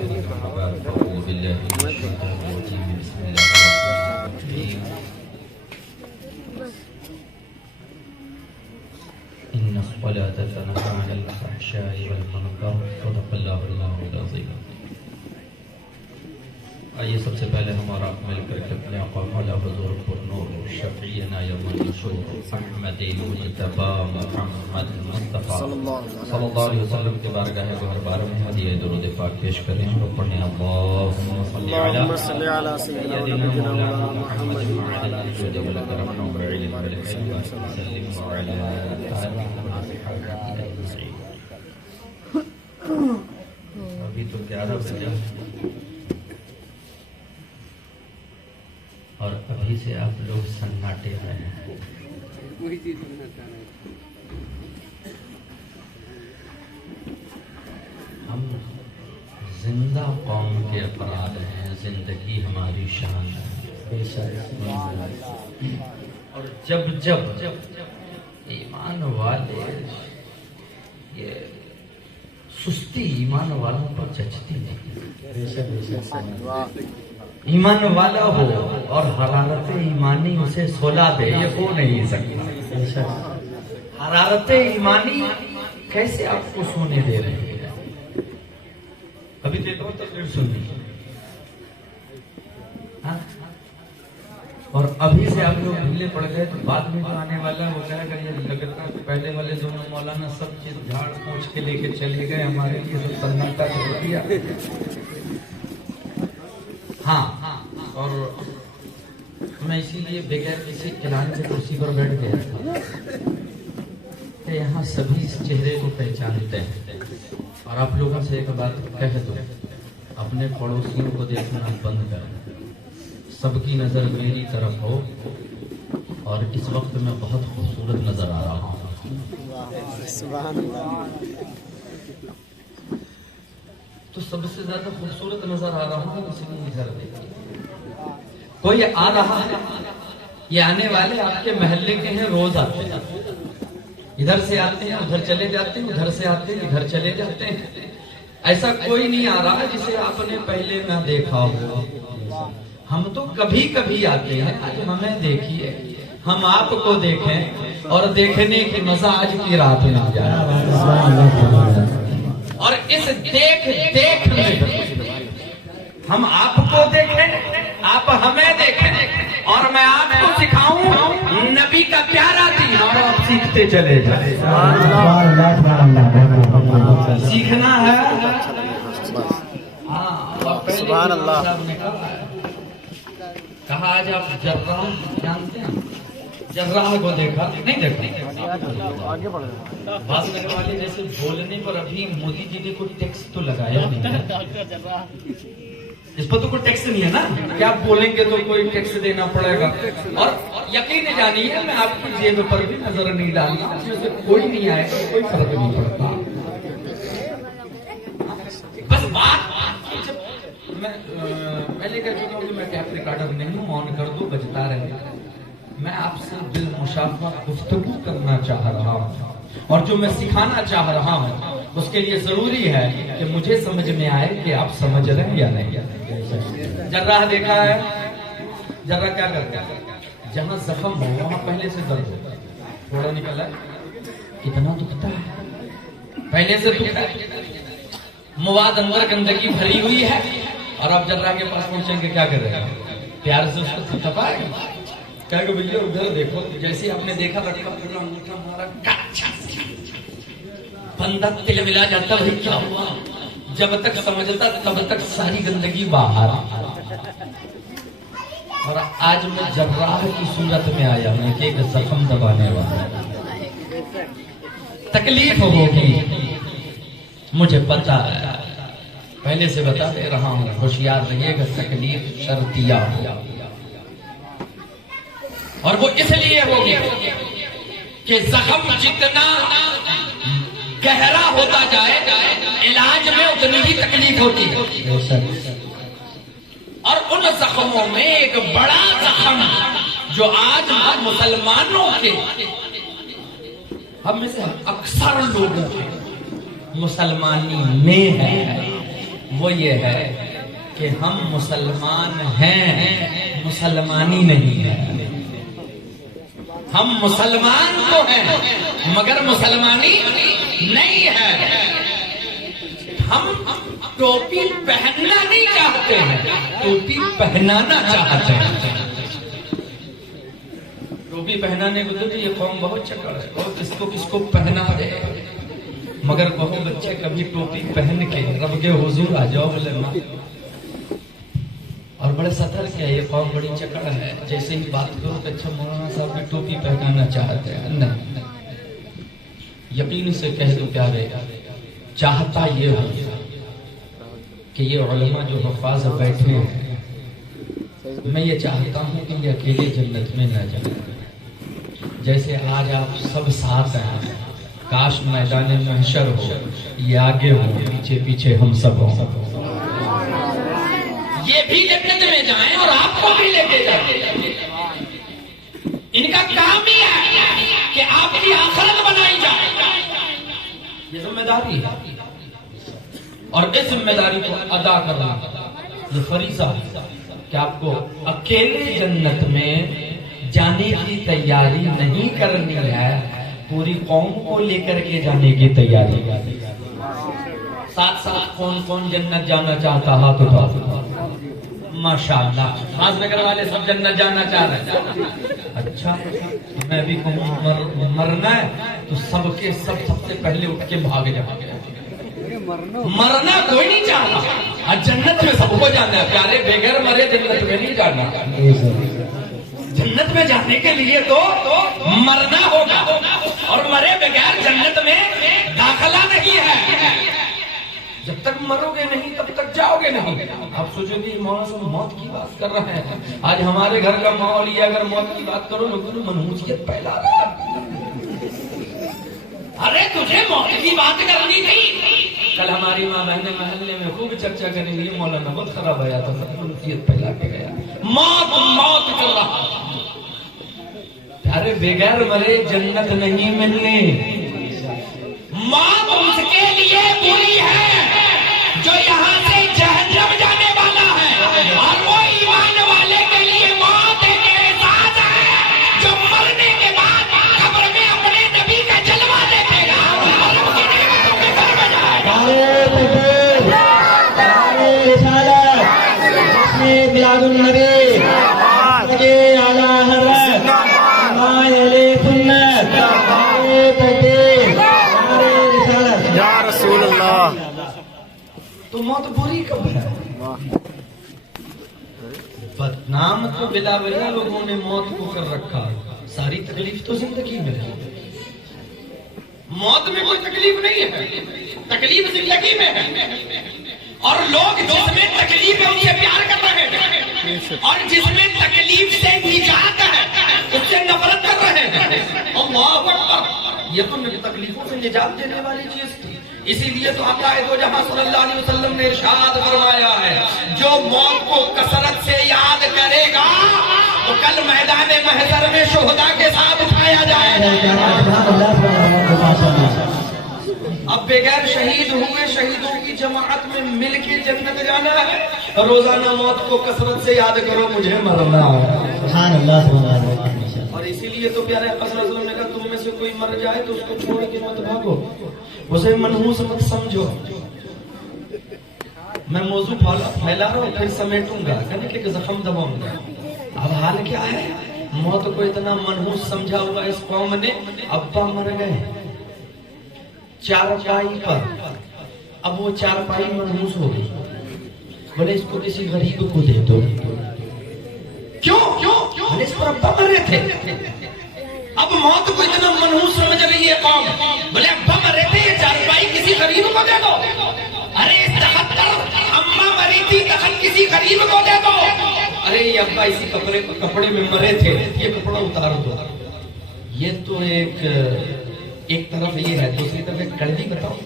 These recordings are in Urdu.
إن الصلاة تنهى عن الفحشاء والمنكر صدق الله العظيم. آئیے سب سے پہلے ہمارا مل کر کے اپنے آقا مولا حضور پر نور شفیعنا یوم النشور احمد المجتبی محمد مصطفیٰ صلی اللہ علیہ وسلم کے بارگاہ گوہر بار میں ہدیہ درود پاک پیش کریں اور پڑھیں اللہم صلی علی سیدنا مولانا محمد وعلی الجود والکرم والعلم والحلم وسلم وعلی ابھی تو 11 بجے اور ابھی سے آپ لوگ سناٹے میں ہیں. ہم زندہ قوم کے افراد ہیں، زندگی ہماری شان ہے. اور جب جب ایمان والے یہ سستی ایمان والوں پر جچتی نہیں. ایمان والا ہو اور حرارت ایمانی اسے سولا دے، یہ ہو نہیں سکتا. حرارت ایمانی کیسے آپ کو سونے دے رہے ہیں؟ ابھی دیکھو تقریر سننی اور ابھی سے آپ لوگ ڈھیلے پڑ گئے تو بعد میں جو آنے والا وہ کہے گا یہ لگتا ہے پہلے والے دونوں مولانا سب چیز جھاڑ پوچھ کے لے کے چلے گئے، ہمارے لیے تو سناٹا چھوڑ دیا. ہاں اور میں اسی لیے بغیر کسی اعلان سے کرسی پر بیٹھ گیا تھا کہ یہاں سبھی اس چہرے کو پہچانتے ہیں. اور آپ لوگوں سے ایک بات کہہ دو، اپنے پڑوسیوں کو دیکھنا بند کر، سب کی نظر میری طرف ہو. اور اس وقت میں بہت خوبصورت نظر آ رہا ہوں. تو سب سے زیادہ خوبصورت نظر آ رہا ہوں، اس لیے ادھر دیکھیے. کوئی آ رہا ہے، یہ آنے والے آپ کے محلے کے ہیں، روز آتے ہیں، ادھر سے آتے ہیں ادھر چلے جاتے ہیں، ادھر سے آتے ہیں ادھر چلے جاتے ہیں. ایسا کوئی نہیں آ رہا جسے آپ نے پہلے نہ دیکھا ہو. ہم تو کبھی کبھی آتے ہیں، آج ہمیں دیکھیے، ہم آپ کو دیکھیں اور دیکھنے کی مزہ آج کی رات میں جائے. اور اس دیکھ میں ہم آپ کو دیکھیں، آپ ہمیں دیکھیں، اور میں آپ کو سکھاؤں نبی کا پیارا دین، اور آپ سیکھتے چلے جائیں. سیکھنا ہے. سبحان اللہ. کہا آج آپ جراح جانتے ہیں؟ جراح کو دیکھا نہیں دیکھا؟ بات کرنے والے جیسے بولنے پر ابھی مودی جی نے کوئی ٹیکس تو لگایا نہیں، اس پر تو کوئی ٹیکس نہیں ہے نا کہ آپ بولیں گے تو کوئی ٹیکس دینا پڑے گا. اور یقین جانیے میں آپ کی جیب پر بھی نظر نہیں ڈالنا، جیسے کوئی نہیں آئے گا کوئی فرق نہیں پڑتا. بس بات میں پہلے کہہ چکا ہوں کہ میں ٹیپ ریکارڈر نہیں ہوں، آن کر دو بجتا رہے. میں آپ سے بالمشافہ گفتگو کرنا چاہ رہا ہوں، اور جو میں سکھانا چاہ رہا ہوں اس کے لیے ضروری ہے کہ مجھے سمجھ میں آئے کہ آپ سمجھ رہے ہیں یا نہیں. جراح دیکھا ہے، جراح کیا کرتا ہے؟ جہاں زخم ہو وہاں پہلے سے درد ہوتا ہے، تھوڑا نکلا ہے کتنا دکھتا ہے، پہلے سے دکھتا ہے، مواد اندر گندگی بھری ہوئی ہے. اور آپ جراح کے پاس پہنچیں گے کیا کر رہے ہیں؟ پیار سے اس کو تھپائے گا، کہے گا بھیا ادھر دیکھو. جیسے آپ نے دیکھا رکھا انگوٹھا مارا، بندہ تل ملا جاتا ہے کیا ہوا. جب تک سمجھتا تب تک ساری گندگی باہر. اور آج میں جراح کی صورت میں آیا ہوں کہ ایک زخم دبانے والا. تکلیف ہوگی مجھے پتا ہے، پہلے سے بتا دے رہا ہوں، ہوشیار رہیے گا، تکلیف شرطیہ اور وہ اس لیے ہوگی کہ زخم جتنا گہرا ہوتا جائے علاج میں اتنی ہی تکلیف ہوتی ہے. اور ان زخموں میں ایک بڑا زخم جو آج ہم مسلمانوں کے، ہم میں سے اکثر لوگوں کے مسلمانی میں ہے، وہ یہ ہے کہ ہم مسلمان ہیں، مسلمانی نہیں ہے۔ ہم مسلمان تو ہیں مگر مسلمانی نہیں ہے۔ ہم ٹوپی پہننا نہیں چاہتے ہیں، ٹوپی پہنانا چاہتے ہیں۔ ٹوپی پہنانے کو تو یہ قوم بہت چکر ہے، اور کس کو پہنا دے، مگر بہت بچے کبھی ٹوپی پہن کے رب کے حضور آ جاؤ بولے نا، اور بڑے سطر کے یہ قوم بڑی چکر ہے، جیسے ہی بات کرو کہ اچھا مولانا صاحب بھی ٹوپی پہنانا چاہتے ہیں، نہیں، یقین سے کہہ دو پیارے، چاہتا یہ ہو کہ یہ علماء جو حفاظ بیٹھے ہیں، میں یہ چاہتا ہوں کہ یہ اکیلے جنت میں نہ جائیں، جیسے آج آپ سب ساتھ ہیں، کاش میدان محشر ہو، یہ آگے ہو، پیچھے پیچھے ہم سب ہوں، یہ بھی جنت میں جائیں اور آپ کو بھی لے کے جائیں۔ ان کا کام ہی ہے کہ آپ کی آخرت بنائی جائے، یہ ذمہ داری ہے، اور اس ذمہ داری کو ادا کرنا یہ فریضہ ہے کہ آپ کو اکیلے جنت میں جانے کی تیاری نہیں کرنی ہے، پوری قوم کو لے کر کے جانے کی تیاری۔ ساتھ ساتھ کون کون جنت جانا چاہتا ہاتھ اٹھاؤ، ماشاءاللہ خاص نگر والے سب جنت جانا چاہ رہے ہیں۔ اچھا میں بھی کہوں مرنا ہے تو سب کے سب سے پہلے اٹھ کے بھاگ جائیں۔ مرنا کوئی نہیں چاہتا، جنت میں سب کو جانا ہے پیارے، بغیر مرے جنت میں نہیں جانا۔ جنت میں جانے کے لیے تو مرنا ہوگا، اور مرے بغیر جنت میں داخلہ نہیں ہے۔ جب تک مرو گے نہیں تب تک جاؤ گے نہیں۔ آپ سوچو گے مولانا صاحب موت کی بات کر رہے ہیں، آج ہمارے گھر کا ماحول یہ اگر موت کی بات کرو تو منحوسیت پھیلا رہا ہے۔ ارے تجھے موت کی بات کرنی تھی، کل ہماری ماں بہنیں محلے میں خوب چرچا کریں گی، مولانا بہت خراب آیا تھا، منحوسیت پھیلا کے گیا، موت موت کر رہا۔ ارے بغیر مرے جنت نہیں ملنی، موت اس کے لیے بری ہے جو یہاں سے جہنم جانے والا ہے، اور وہ ایمان والے کے لیے موت ایک احساس ہے جو مرنے کے بعد قبر میں اپنے نبی کا جلوہ دیکھے گا اور اس کی نعمتوں میں گھر میں جائے گا۔ میلاد النبی اعلیٰ حضرت یا رسول اللہ۔ تو موت بری کب ہے؟ بدنام تو بلا وجہ لوگوں نے موت کو کر رکھا، ساری تکلیف تو زندگی میں ہے، موت میں کوئی تکلیف نہیں ہے، تکلیف زندگی میں ہے، اور لوگ جس میں تکلیف ہے ان سے پیار کر رہے ہیں، اور جس میں تکلیف سے نجات ہے اس سے نفرت کر رہے ہیں۔ اللہ اکبر، یہ تو تکلیفوں سے نجات دینے والی چیز تھی، اسی لیے تو آقا دو جہاں صلی اللہ علیہ وسلم نے ارشاد فرمایا ہے، جو موت کو کثرت سے یاد کرے گا وہ کل میدان محشر میں شہداء کے ساتھ اٹھایا جائے گا۔ اب بغیر شہید ہوئے شہیدوں کی جماعت میں مل کے جنت جانا ہے، روزانہ موت کو کثرت سے یاد کرو، مجھے مرنا ہے۔ سبحان اللہ سبحان اللہ۔ اور اسی لیے تو پیارے آقا صلی اللہ علیہ وسلم نے کہا تم میں سے کوئی مر جائے تو اس کو چھوڑ کے مت بھاگو، اسے منحوس مت سمجھو۔ میں موضوع پھیلا رہا ہوں پھر سمیٹوں گا، کہنے کہ زخم دباؤں گا۔ اب حال کیا ہے، موت کو اتنا منحوس سمجھا ہوا اس قوم نے، ابا مر گئے چارپائی پر، اب وہ چارپائی منحوس ہو گئی، بولے اس کو کسی غریب کو دے دو۔ کیوں؟ بولے اس پر ابا مرے تھے۔ اب موت کو اتنا منحوس سمجھ رہی ہے قوم، بولے ابا مرے تھے یہ چارپائی کسی غریب کو دے دو۔ ارے اس تخت پر اماں مری تھی، تخت کسی غریب کو دے دو۔ ارے یہ ابا اسی کپڑے میں مرے تھے، یہ کپڑا اتار دو۔ یہ تو ایک طرف یہ ہے، دوسری طرف ایک کڑوی بتاؤ،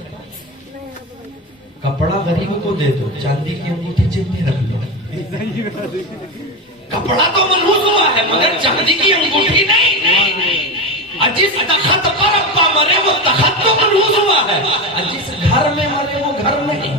کپڑا غریب کو دے دو، چاندی کی انگوٹھی جیب میں رکھ لو۔ کپڑا تو منحوس ہوا ہے مگر چاندی کی انگوٹھی نہیں۔ جس تخت پر ابا مرے وہ تخت تو منحوس ہوا ہے، جس گھر میں مرے وہ گھر نہیں۔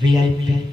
VIP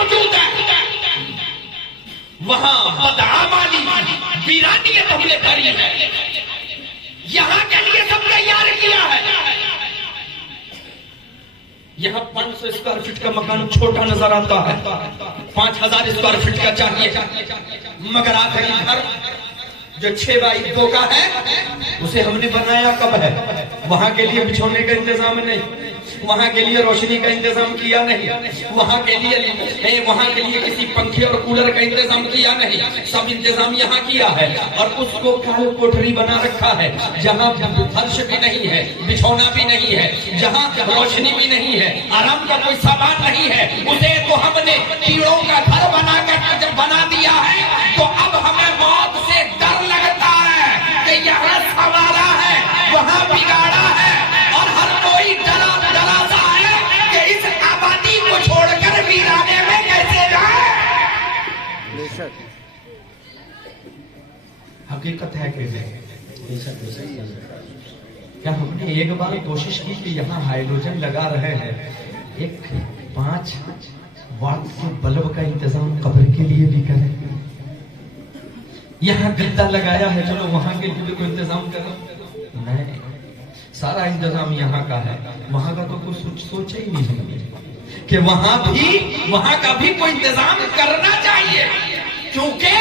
موجود ہے وہاں بدعمالی ویرانیت ہم نے کری ہے، یہاں کے لیے سب تیار کیا ہے. یہاں 500 اسکوائر فٹ کا مکان چھوٹا نظر آتا ہے، 5000 اسکوائر فٹ کا چاہیے، مگر آخری گھر جو 6x2 کا ہے اسے ہم نے بنایا کب ہے؟ وہاں کے لیے بچھونے کا انتظام نہیں، وہاں کے لیے روشنی کا انتظام کیا نہیں، وہاں کے لیے کسی پنکھے اور کولر کا انتظام کیا نہیں، سب انتظام یہاں کیا ہے. اور اس کو کال کوٹری بنا رکھا ہے جہاں فرش بھی نہیں ہے، بچھونا بھی نہیں ہے، جہاں روشنی بھی نہیں ہے، آرام کا کوئی سامان نہیں ہے، اسے تو ہم نے کیڑوں کا گھر بنا کر جب بنا دیا ہے تو اب ہمیں موت سے ڈر لگتا ہے کہ یہاں سنوارا ہے وہاں بگاڑا ہے، اور ہر کوئی ڈرا سا ہے کہ اس آبادی کو چھوڑ کر ویرانے میں کیسے جائے. حقیقت ہے کہ کیا ہم نے ایک بار کوشش کی کہ یہاں ہائیڈروجن لگا رہے ہیں، ایک 5 واٹ کے بلب کا انتظام قبر کے لیے بھی کریں؟ یہاں گدا لگایا ہے، چلو وہاں کے لیے کوئی انتظام کرو. نہیں، سارا انتظام یہاں کا ہے، وہاں کا تو کوئی سوچے ہی نہیں کہ وہاں کا بھی کوئی انتظام کرنا چاہیے. کیونکہ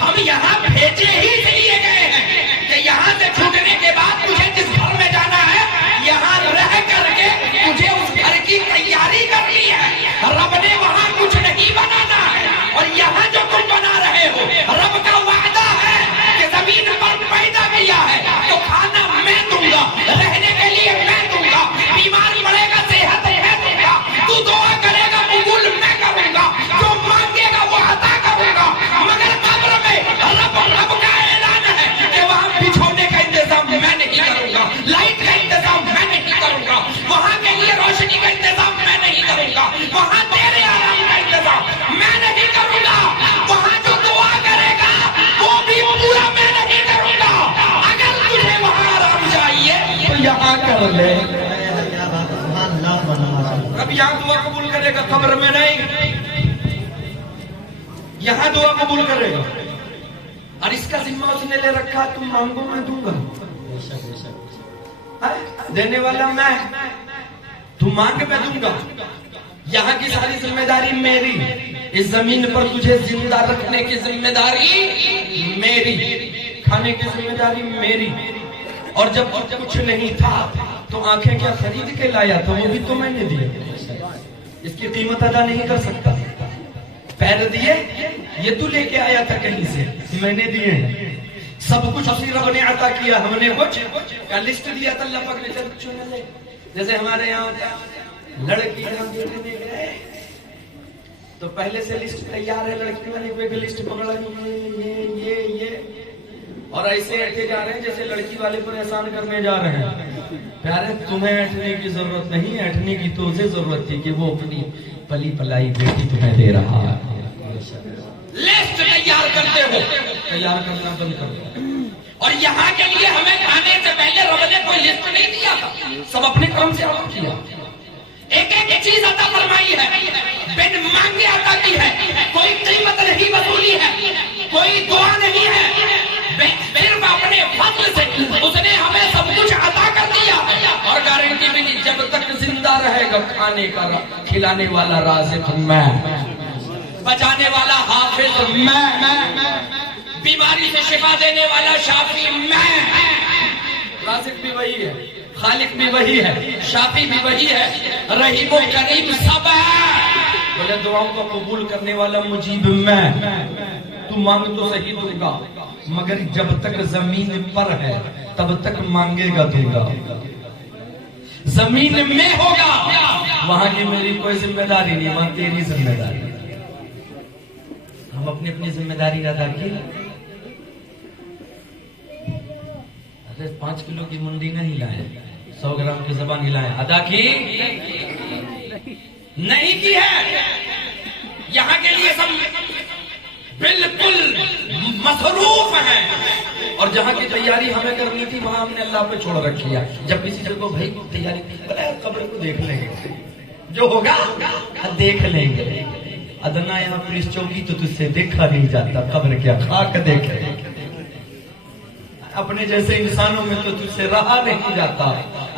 ہم یہاں بھیجے ہی اس لیے گئے ہیں کہ یہاں سے چھوٹنے کے بعد تجھے جس گھر میں جانا ہے یہاں رہ کر کے تجھے اس گھر کی تیاری کرنی ہے. رب نے وہاں کچھ نہیں بنانا ہے، اور یہاں جو تم بنا رہے ہو رب کا وعدہ ہے کہ زمین پر پیدا کیا ہے تو کھانا میں دوں گا، رہنے کے لیے میں دوں گا، بیمار پڑے گا صحت میں دوں گا، تو دعا کرے گا قبول میں کروں گا، جو مانگے گا وہ عطا کروں گا. مگر قبر میں رب کا اعلان ہے کہ وہاں بچھونے کا انتظام میں نہیں کروں گا، لائٹ کا انتظام میں نہیں کروں گا، وہاں کے لیے روشنی کا انتظام میں نہیں کروں گا، وہاں تیرے آرام کا انتظام میں نہیں کروں گا، وہاں جو دعا کرے گا وہ بھی پورا میں نہیں کروں گا. اگر تجھے وہاں آرام چاہیے تو یہاں کر لے. اب یہاں دعا قبول کرے گا، قبر میں نہیں. یہاں دعا قبول کرے گا، اور اس کا ذمہ اس نے لے رکھا، تم مانگو میں دوں گا. دینے والا میں، تم مانگ میں دوں گا. یہاں کی ساری ذمہ داری میری، اس زمین پر تجھے زندہ رکھنے کی ذمہ داری میری، کھانے کی ذمہ داری میری. اور جب کچھ نہیں تھا تو آنکھیں کیا خرید کے لایا تھا؟ وہ بھی تو میں نے دیے، اس کی قیمت ادا نہیں کر سکتا. پیر دیے یہ تو لے کے آیا تھا کہیں سے، میں نے دیے. سب کچھ اسی رب نے عطا کیا، ہم نے کچھ کا لسٹ دیا تھا اللہ پاک نے. جیسے ہمارے یہاں لڑکی دیکھنے گئے تو پہلے سے لسٹ تیار ہے، لڑکی والے پہ لسٹ پکڑا یہ اور ایسے ایٹھے جا رہے ہیں جیسے لڑکی والے پر احسان کرنے جا رہے ہیں. پیارے تمہیں ایٹھنے کی ضرورت نہیں، ایٹھنے کی تو اسے ضرورت تھی کہ وہ اپنی پلی پلائی بیٹی تمہیں دے رہا ہے. لسٹ تیار کرتے ہو، تیار کرنا بند کر دو. اور یہاں کے لیے ہمیں کھانے سے پہلے رب نے کوئی لسٹ نہیں دیا تھا، سب اپنے کرم سے عطا کیا. ایک چیز عطا فرمائی ہے، بن مانگے عطا کی ہے، کوئی قیمت نہیں وصولی ہے، کوئی دعا نہیں ہے، صرف اپنے فضل سے اس نے ہمیں سب کچھ عطا کر دیا. اور گارنٹی بھی نہیں، جب تک زندہ رہے گا کھانے کا کھلانے والا رازق میں، بچانے والا حافظ میں، بیماری سے شفا دینے والا شافی میں. رازق بھی وہی ہے، خالق بھی وہی ہے، شافی بھی وہی ہے، رحیم و کریم سب ہے. بولے دعاؤں کو قبول کرنے والا مجیب میں. تو مانگ تو صحیح دوں گا، مگر جب تک زمین پر ہے تب تک مانگے گا دوں گا. زمین میں ہوگا وہاں کی میری کوئی ذمہ داری نہیں، وہاں تیری ذمہ داری. ہم اپنی ذمہ داری ادا کی. 5 کلو کی منڈی نہیں لائے، 100 گرام کی زبان ہلائے، ادا کی نہیں کی ہے. یہاں کے لیے سب بالکل مصروف ہیں، اور جہاں کی تیاری ہمیں کرنی تھی وہاں ہم نے اللہ پہ چھوڑ رکھی ہے. جب کسی جگہ کو بھائی تیاری قبر کو دیکھ لیں گے، جو ہوگا دیکھ لیں گے. ادنا یہاں پولیس چوکی تو تجھ سے دیکھا نہیں جاتا، قبر کیا خاک دیکھے، اپنے جیسے انسانوں میں تو تجھ سے رہا نہیں جاتا،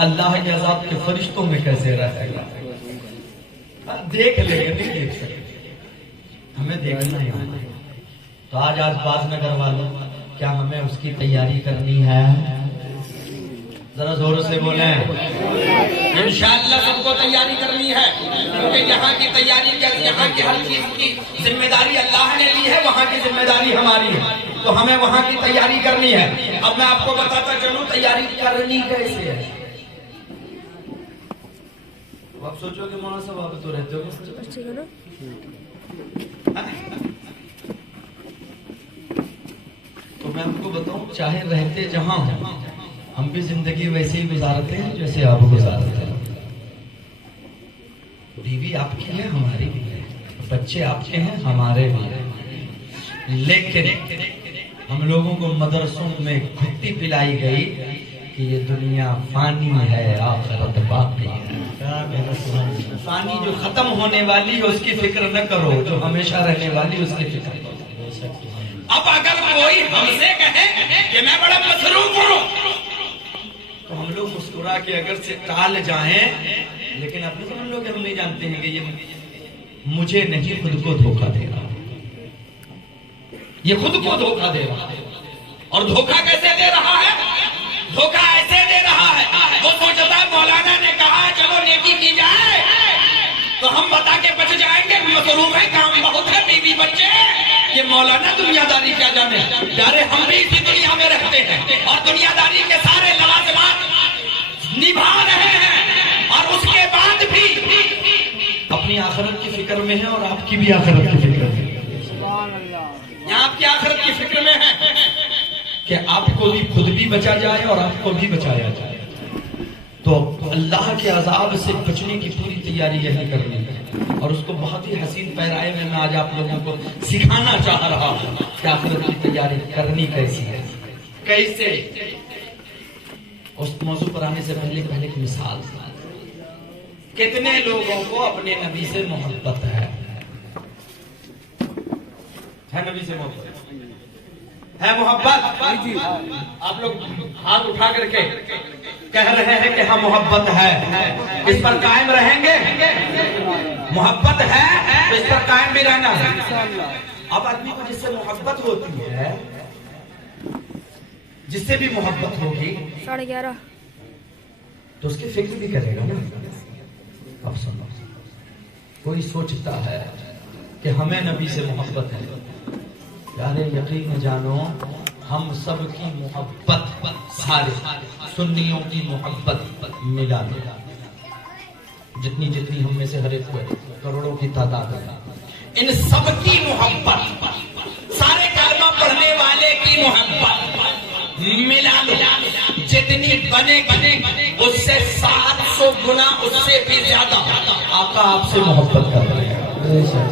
اللہ کے عذاب کے فرشتوں میں کیسے رہے گا؟ دیکھ لے گا، نہیں دیکھ سکتے، ہمیں دیکھنا ہی ہونا۔ تو آج باز نگر والوں، کیا ہمیں اس کی تیاری کرنی ہے؟ ذرا زور سے بولیں۔ انشاءاللہ سب کو تیاری کرنی ہے، کیونکہ یہاں کی تیاری، یہاں کی ہر چیز کی ذمہ داری اللہ نے لی ہے، وہاں کی ذمہ داری ہماری ہے، تو ہمیں وہاں کی تیاری کرنی ہے۔ اب میں آپ کو بتاتا چلوں تیاری کرنی کیسے ہے۔ آپ سوچو کہ مولانا صاحب آپ تو رہتے ہو، تو میں آپ کو بتاؤں، چاہے رہتے جہاں ہوں، ہم بھی زندگی ویسے ہی گزارتے ہیں جیسے آپ گزارتے ہیں۔ بیوی آپ کی ہے، ہماری بھی ہے، بچے آپ کے ہیں، ہمارے بھی ہیں، لیکن ہم لوگوں کو مدرسوں میں گھٹی پلائی گئی کہ یہ دنیا فانی ہے، آخرت باقی ہے۔ فانی جو ختم ہونے والی اس کی فکر نہ کرو، جو ہمیشہ رہنے والی اس کی فکر کرو۔ اب اگر کوئی ہم سے کہے کہ میں بڑا مصروف ہوں تو ہم لوگ مسکرا کے اگر سے ٹال جائیں، لیکن اپنے سمجھ لو کہ ہم نہیں جانتے ہیں کہ یہ مجھے نہیں خود کو دھوکہ دے رہا، یہ خود کو دھوکہ دے رہا ہے۔ اور دھوکہ کیسے دے رہا ہے؟ دھوکہ ایسے دے رہا ہے، وہ سوچتا ہے مولانا نے کہا چلو نیکی کی جائے تو ہم بتا کے بچ جائیں گے، مصروف ہے، کام بہت ہے، بیوی بچے، یہ مولانا دنیا داری کیا جانے۔ یارے ہم بھی اسی دنیا میں رہتے ہیں اور دنیا داری کے سارے لوازمات نبھا رہے ہیں، اور اس کے بعد بھی اپنی آخرت کی فکر میں ہے، اور آپ کی بھی آخرت کی فکر میں ہے۔ یہاں آپ کی آخرت کی فکر میں ہے کہ آپ کو بھی خود بھی بچا جائے اور آپ کو بھی بچایا جائے۔ تو اللہ کے عذاب سے بچنے کی پوری تیاری یہی کرنی ہے، اور اس کو بہت ہی حسین پیرائے میں آج آپ لوگوں کو سکھانا چاہ رہا ہوں کہ آخرت کی تیاری کرنی کیسی ہے، کیسے۔ اس موضوع پر آنے سے پہلے ایک مثال، کتنے لوگوں کو اپنے نبی سے محبت ہے نبی سے محبت ہے؟ محبت آپ لوگ ہاتھ اٹھا کر کے کہہ رہے ہیں کہ ہاں محبت ہے، اس پر قائم رہیں گے؟ محبت ہے، اس پر قائم بھی رہنا ہے۔ اب آدمی کو جس سے محبت ہوتی ہے، جس سے بھی محبت ہوگی 11:30 تو اس کی فکر بھی کرے گا نا۔ اب سنو، کوئی سوچتا ہے کہ ہمیں نبی سے محبت ہے، یار یقین جانو ہم سب کی محبت، سارے سنیوں کی محبت ملا دے، جتنی ہم میں سے ہر ایک کروڑوں کی تعداد ہے، ان سب کی محبت، سارے کلمہ پڑھنے والے کی محبت ملا دو، جتنی بنے اس سے 700 گنا، اس سے بھی زیادہ آقا آپ سے محبت کر رہے ہیں۔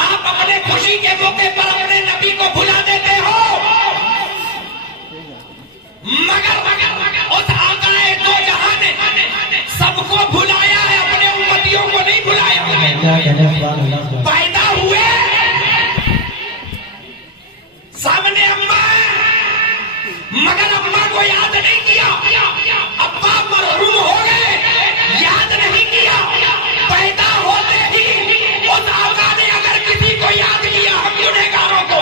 آپ اپنے خوشی کے موقع پر اپنے نبی کو بھلا دیتے ہو، مگر اس آقا دو جہاں نے سب کو بھلایا ہے، اپنے امتیوں کو نہیں بھلایا۔ پیدا ہوئے سامنے اماں، مگر اماں کو یاد نہیں کیا، ابا مرحوم ہو گئے، یاد نہیں کیا۔ پیدا ہوتے ہی اس آقا نے اگر کسی کو یاد کیا، ہم گنہگاروں کو،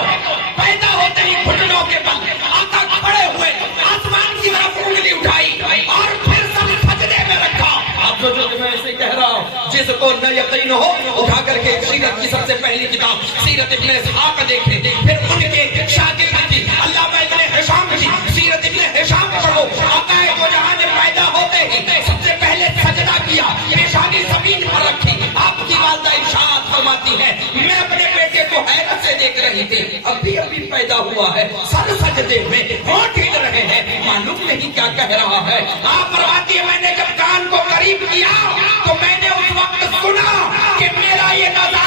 پیدا ہوتے ہی گھٹنوں کے بل آقا کھڑے ہوئے، آسمان کی طرف انگلی اٹھائی اور پھر سب سجدے میں رکھا۔ آپ سوچو کہ میں ایسے کہہ رہا ہوں، جس کو نہ یقین ہو اٹھا کر کے سیرت کی سب سے پہلی کتاب سیرت ابن اسحاق دیکھیں، پھر ان کے شاگرد کی علامہ ابن ہشام کی سیرت ابن ہشام پڑھو۔ آقا دو جہاں نے پیدا ہوتے ہی سب سے پہلے سجدہ کیا، پیشانی زمین پر رکھی۔ آپ کی والدہ ارشاد فرماتی ہے، میں اپنے بیٹے کو حیرت سے دیکھ رہی تھی، ابھی پیدا ہوا ہے، سر سجدے میں ہونٹ ہل رہے ہیں، معلوم نہیں کیا کہہ رہا ہے۔ آپ فرماتی ہے، میں نے جب کان کو قریب کیا تو میں نے اس وقت سنا کہ میرا یہ نظارہ